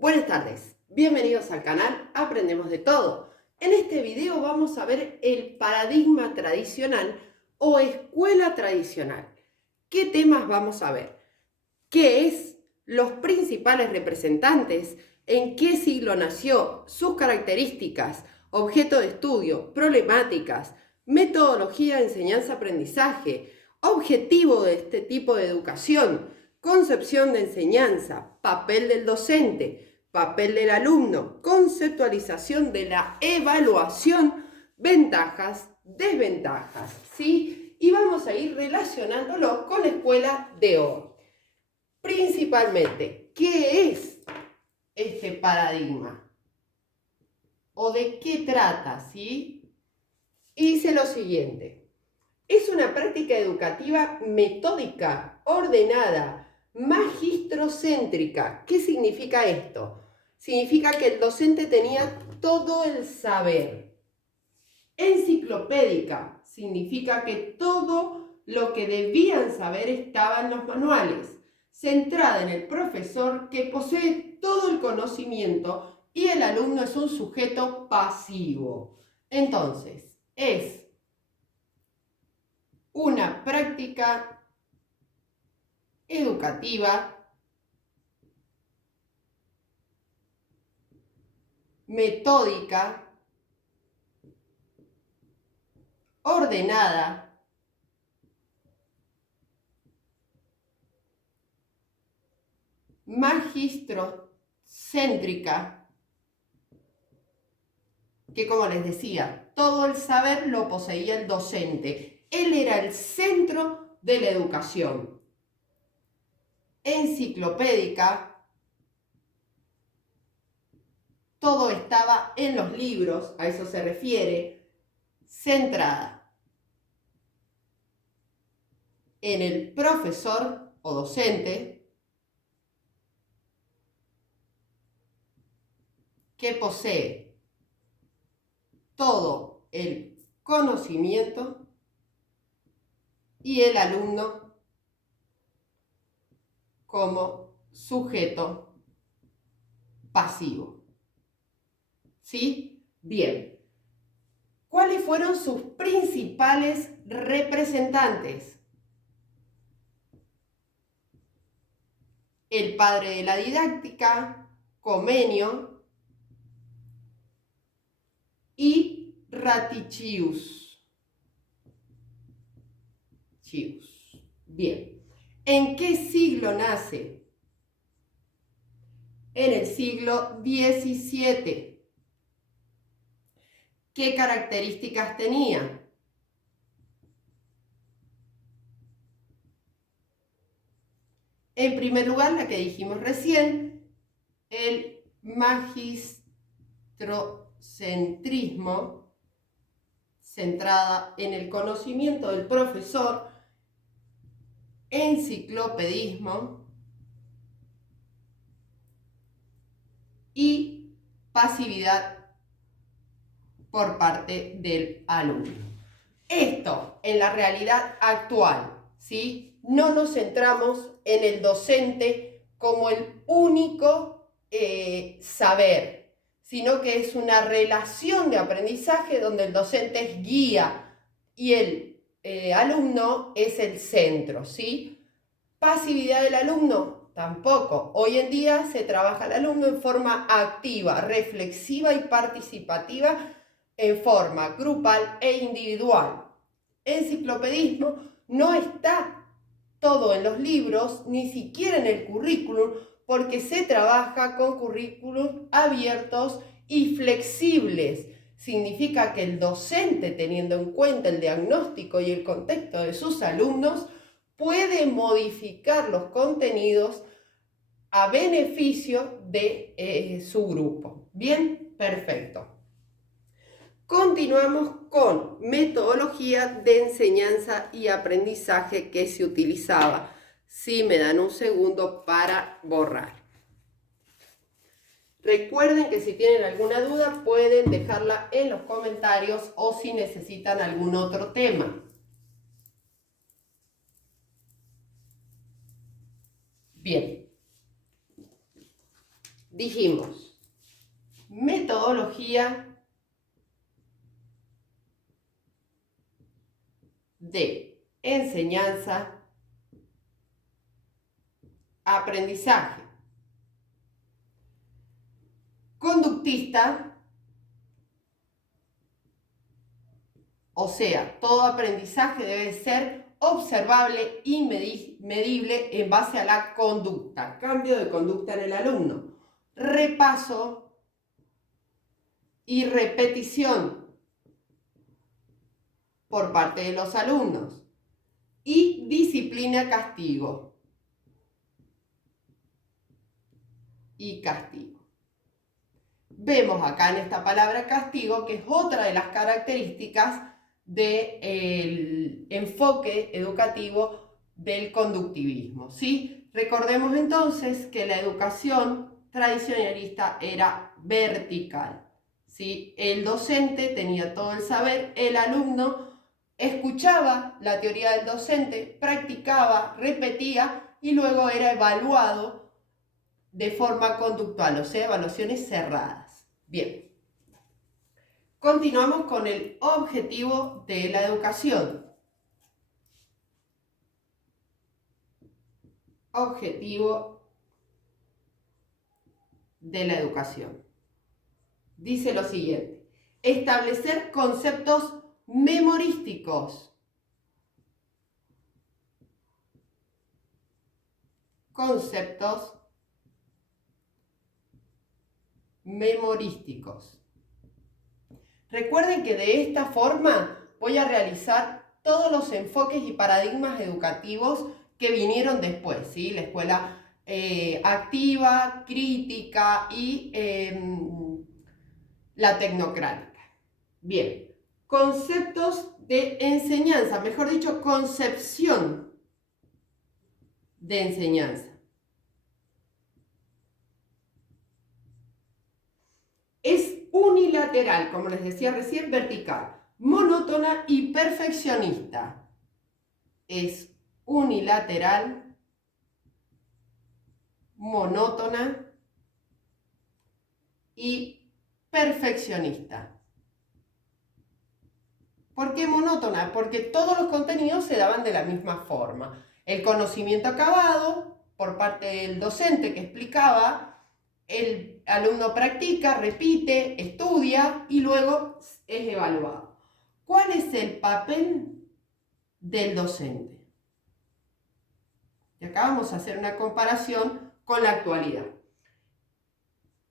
Buenas tardes, bienvenidos al canal Aprendemos de Todo. En este video vamos a ver el paradigma tradicional o escuela tradicional. ¿Qué temas vamos a ver? ¿Qué es? Los principales representantes, en qué siglo nació, sus características, objeto de estudio, problemáticas, metodología de enseñanza-aprendizaje, objetivo de este tipo de educación, concepción de enseñanza, papel del docente, papel del alumno, conceptualización de la evaluación, ventajas, desventajas, ¿sí? Y vamos a ir relacionándolo con la escuela de hoy. Principalmente, ¿qué es este paradigma? ¿O de qué trata? ¿Sí? Y dice lo siguiente: es una práctica educativa metódica, ordenada, magistrocéntrica. ¿Qué significa esto? Significa que el docente tenía todo el saber. Enciclopédica significa que todo lo que debían saber estaba en los manuales. Centrada en el profesor, que posee todo el conocimiento, y el alumno es un sujeto pasivo. Entonces, es una práctica educativa metódica, ordenada, magistrocéntrica, que, como les decía, todo el saber lo poseía el docente. Él era el centro de la educación. Enciclopédica, todo estaba en los libros, a eso se refiere. Centrada en el profesor o docente, que posee todo el conocimiento, y el alumno como sujeto pasivo. ¿Sí? Bien. ¿Cuáles fueron sus principales representantes? El padre de la didáctica, Comenio, y Raticius. Bien. ¿En qué siglo nace? En el siglo XVII. ¿Qué características tenía? En primer lugar, la que dijimos recién, el magistrocentrismo, centrada en el conocimiento del profesor. Enciclopedismo y pasividad por parte del alumno. Esto en la realidad actual, ¿sí? No nos centramos en el docente como el único saber, sino que es una relación de aprendizaje donde el docente es guía y el alumno es el centro, ¿sí? Pasividad del alumno, tampoco. Hoy en día se trabaja al alumno en forma activa, reflexiva y participativa, en forma grupal e individual. Enciclopedismo no está todo en los libros, ni siquiera en el currículum, porque se trabaja con currículum abiertos y flexibles. Significa que el docente, teniendo en cuenta el diagnóstico y el contexto de sus alumnos, puede modificar los contenidos a beneficio de su grupo. Bien, perfecto. Continuamos con metodología de enseñanza y aprendizaje que se utilizaba. Si me dan un segundo para borrar. Recuerden que si tienen alguna duda pueden dejarla en los comentarios o si necesitan algún otro tema. Bien. dijimos, metodología de enseñanza, aprendizaje. Conductista, o sea, todo aprendizaje debe ser observable y medible en base a la conducta. Cambio de conducta en el alumno. Repaso y repetición por parte de los alumnos. Y disciplina-castigo. Y castigo. Vemos acá en esta palabra castigo que es otra de las características del enfoque educativo del conductivismo, ¿sí? Recordemos entonces que la educación tradicionalista era vertical, ¿sí? El docente tenía todo el saber, el alumno escuchaba la teoría del docente, practicaba, repetía y luego era evaluado de forma conductual, o sea, evaluaciones cerradas. Bien. Continuamos con el objetivo de la educación. Objetivo de la educación. Dice lo siguiente: establecer conceptos memorísticos. Conceptos memorísticos. Recuerden que de esta forma voy a realizar todos los enfoques y paradigmas educativos que vinieron después, ¿sí? La escuela activa, crítica y la tecnocrática. Bien, conceptos de enseñanza, mejor dicho, concepción de enseñanza. Es unilateral, como les decía recién, vertical, monótona y perfeccionista. Es unilateral, monótona y perfeccionista. ¿Por qué monótona? Porque todos los contenidos se daban de la misma forma. El conocimiento acabado por parte del docente que explicaba, el alumno practica, repite, estudia y luego es evaluado. ¿Cuál es el papel del docente? Y acá vamos a hacer una comparación con la actualidad.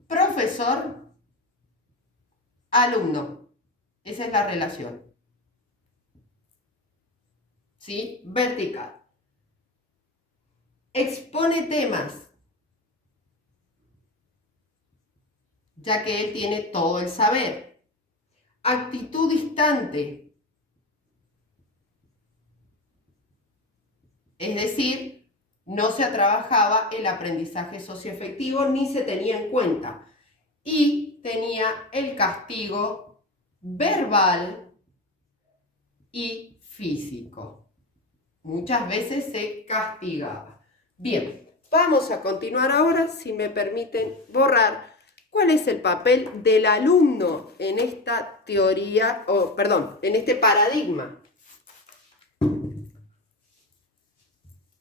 Profesor, alumno. Esa es la relación. ¿Sí? Vertical. Expone temas, ya que él tiene todo el saber. Actitud distante, es decir, no se trabajaba el aprendizaje socioafectivo ni se tenía en cuenta. Y tenía el castigo verbal y físico. Muchas veces se castigaba. Bien, vamos a continuar ahora, si me permiten borrar. ¿Cuál es el papel del alumno en esta teoría, en este paradigma?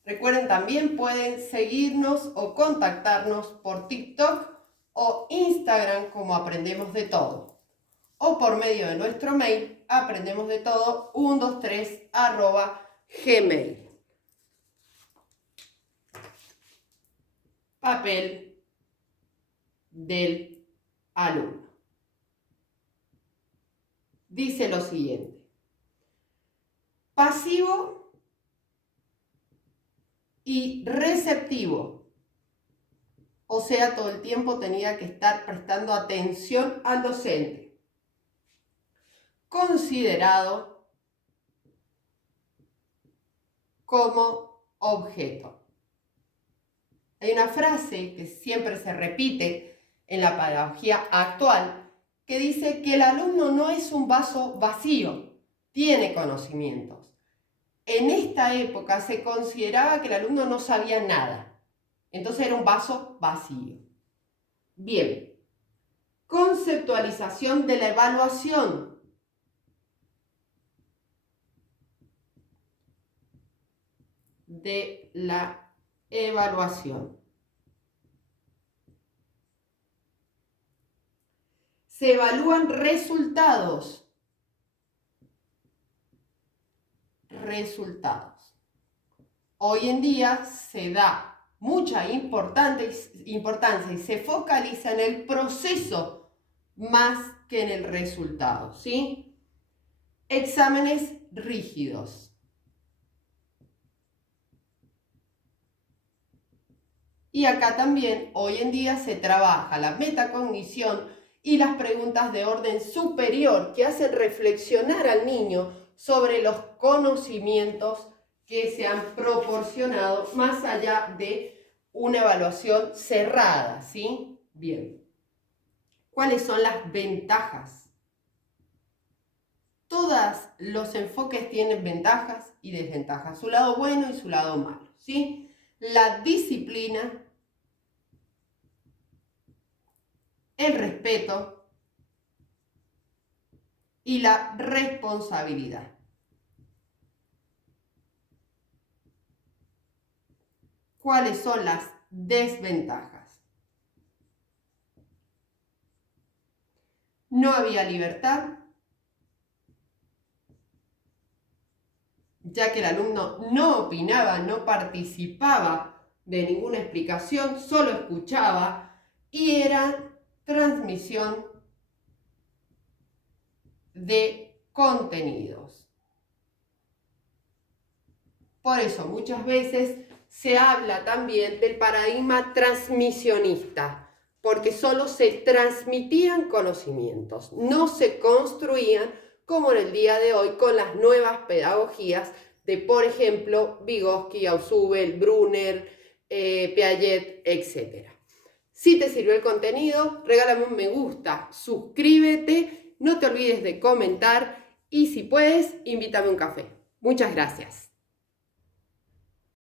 Recuerden, también pueden seguirnos o contactarnos por TikTok o Instagram como Aprendemos de Todo, o por medio de nuestro mail aprendemosdetodo123@gmail. Papel del alumno. Dice lo siguiente: pasivo y receptivo. O sea, todo el tiempo tenía que estar prestando atención al docente. Considerado como objeto. Hay una frase que siempre se repite en la pedagogía actual que dice que el alumno no es un vaso vacío, tiene conocimientos. En esta época se consideraba que el alumno no sabía nada, entonces era un vaso vacío. Bien, conceptualización de la evaluación. Se evalúan resultados. Hoy en día se da mucha importancia y se focaliza en el proceso más que en el resultado, ¿sí? Exámenes rígidos. Y acá también, hoy en día, se trabaja la metacognición y las preguntas de orden superior que hacen reflexionar al niño sobre los conocimientos que se han proporcionado más allá de una evaluación cerrada, ¿sí? Bien. ¿Cuáles son las ventajas? Todos los enfoques tienen ventajas y desventajas, su lado bueno y su lado malo, ¿sí? La disciplina, el respeto y la responsabilidad. ¿Cuáles son las desventajas? No había libertad, ya que el alumno no opinaba, no participaba de ninguna explicación, solo escuchaba, y era transmisión de contenidos. Por eso muchas veces se habla también del paradigma transmisionista, porque solo se transmitían conocimientos, no se construían como en el día de hoy con las nuevas pedagogías de, por ejemplo, Vygotsky, Ausubel, Brunner, Piaget, etc. Si te sirvió el contenido, regálame un me gusta, suscríbete, no te olvides de comentar y si puedes, invítame a un café. Muchas gracias.